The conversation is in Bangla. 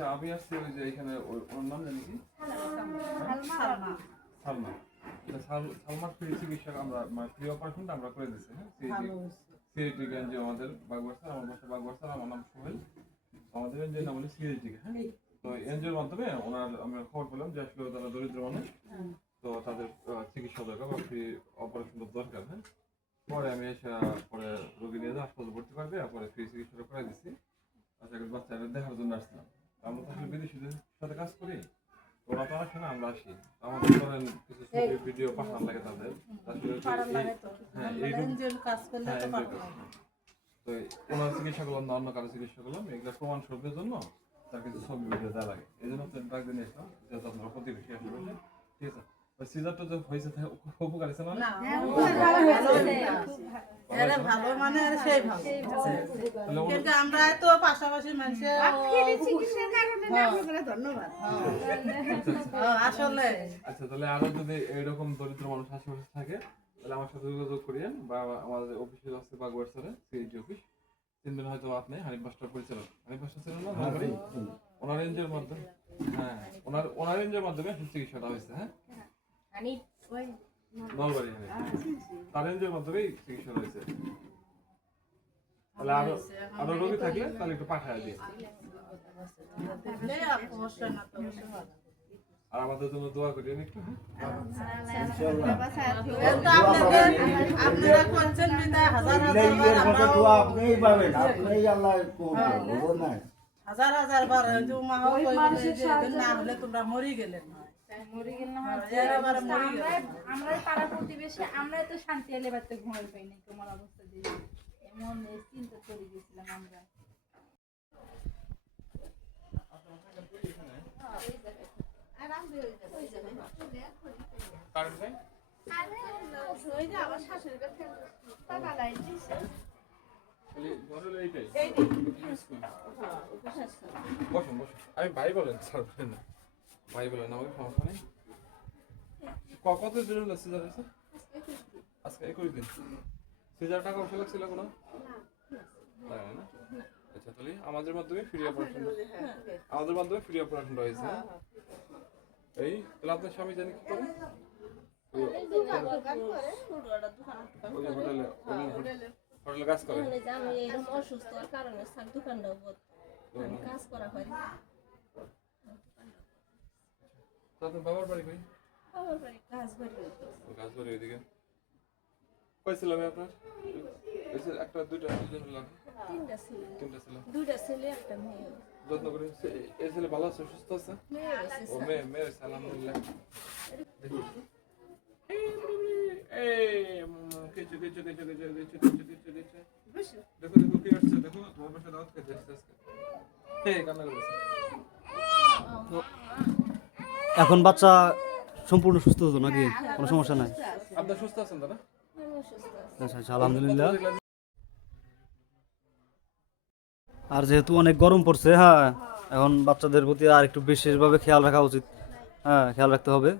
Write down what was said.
আচ্ছা আমি আসছি ওই যে এখানে ওর নাম জানি কি সালমা। সালমার ফ্রি চিকিৎসা আমরা মানে ফ্রি অপারেশনটা আমরা করে দিচ্ছি। হ্যাঁ সিএইচডি গঞ্জে আমাদের বাগবাসা, আমার বাসা বাগবাসা, আমার নাম সোহেল। আমাদের এনজিওর নাম হলো সিএইচডি। হ্যাঁ তো এনজিওর মাধ্যমে ওনার আমরা খবর পেলাম যে আসলে তারা দরিদ্র মানুষ, তো তাদের চিকিৎসা দরকার বা ফ্রি অপারেশন দরকার। হ্যাঁ পরে আমি এসে পরে রোগী নিয়ে হাসপাতালে ভর্তি করবে, পরে ফ্রি চিকিৎসাটা করে দিচ্ছি। আচ্ছা বাচ্চাদের দেখার জন্য আসলাম। আমরা তো আসলে বিদেশিদের সাথে কাজ করি, ওরা তো আসে না, আমরা আসি। আমাদের ধরেন কিছু ছবি ভিডিও পাঠানো লাগে তাদের, তো ওনার চিকিৎসা করলাম না অন্য কারো চিকিৎসা করলাম, এগুলো প্রমাণ স্বরূপের জন্য তার কিছু ছবি ভিডিও দেওয়া লাগে। এই জন্য আপনার ডাক দিয়ে আসলাম, যেহেতু আপনার প্রতিবেশী আসলে। ঠিক আছে, সিজারটা যে হয়েছে উপকার আছে না? ভালো মানে সেই ভালো, কিন্তু আমরা তো পাশাপাশি মানুষের ধন্যবাদ আসলে। আচ্ছা তাহলে আরো যদি এরকম দরিদ্র মানুষ আশেপাশে থাকে তাহলে আমার সাথে যোগাযোগ করিয়েন, বা আমাদের অফিসে আছে বাগবাড়িতে সিএইচডি অফিস, চিনবেন হয়তো আপনি, হানিফ মাস্টার পরিচালক। হানিফ মাস্টার ছিলেন না ওনার রেঞ্জের মাধ্যমে? হ্যাঁ ওনার রেঞ্জের মাধ্যমে চিকিৎসাটা হয়েছে। হ্যাঁ নলবাড়ি তার রেঞ্জের মাধ্যমেই চিকিৎসা হয়েছে। তাহলে আরো রোগী থাকলে তাহলে একটু পাঠায় দিয়ে, আর আমাদের জন্য দোয়া করি একটু। হাজার হাজার বার না হলে তোমরা মরি গেলেন, আমরা পাড়া প্রতিবেশী, আমরা তো শান্তি এলে বাড়িতে ঘুমাই পাই না। তোমার অবস্থা দিয়ে এমন চিন্তা করে গেছিলাম আমরা। আমি ভাই বলেন স্যার, ভাই বলেন, আমাকে সমস্যা নেই। কত দিন হলো সিজার হয়েছে? আজকে 21 দিন। সিজার টাকা পয়সা লাগছিল কোনো? লাগে না। আচ্ছা তাহলে আমাদের মাধ্যমে ফ্রি অপারেশন, আমাদের মাধ্যমে ফ্রি অপারেশনটা হয়েছে। এই তাহলে আপনার স্বামী জানি কি করে? হোটেলে কাজ করে। আমি এরকম অসুস্থ কারণে দোকানটাও কাজ করা হয়। আপনার বাবার বাড়ি কই? বাবার বাড়ি কাজবাড়ি ওইদিকে। কয় ছিল আপনার? একটা দুইটা তিনটা ছিল, তিনটা ছিল, দুইটা ছেলে একটা মেয়ে। যত্ন করে এই ছেলে ভালো আছে, সুস্থ আছে? ও মেয়ে আলহামদুলিল্লাহ। কিছু দেখো কি আসছে, দেখো তোমার পাশে দাওয়াত খেতে আসছে আজকে। কান্না করেছে। এখন বাচ্চা সম্পূর্ণ সুস্থ হতো নাকি? কোনো সমস্যা নাই? আপনার সুস্থ আছেন দাদা? আচ্ছা আচ্ছা আলহামদুলিল্লাহ। আর যেহেতু অনেক গরম পড়ছে, হ্যাঁ এখন বাচ্চাদের প্রতি আর একটু বিশেষভাবে খেয়াল রাখা উচিত। হ্যাঁ খেয়াল রাখতে হবে।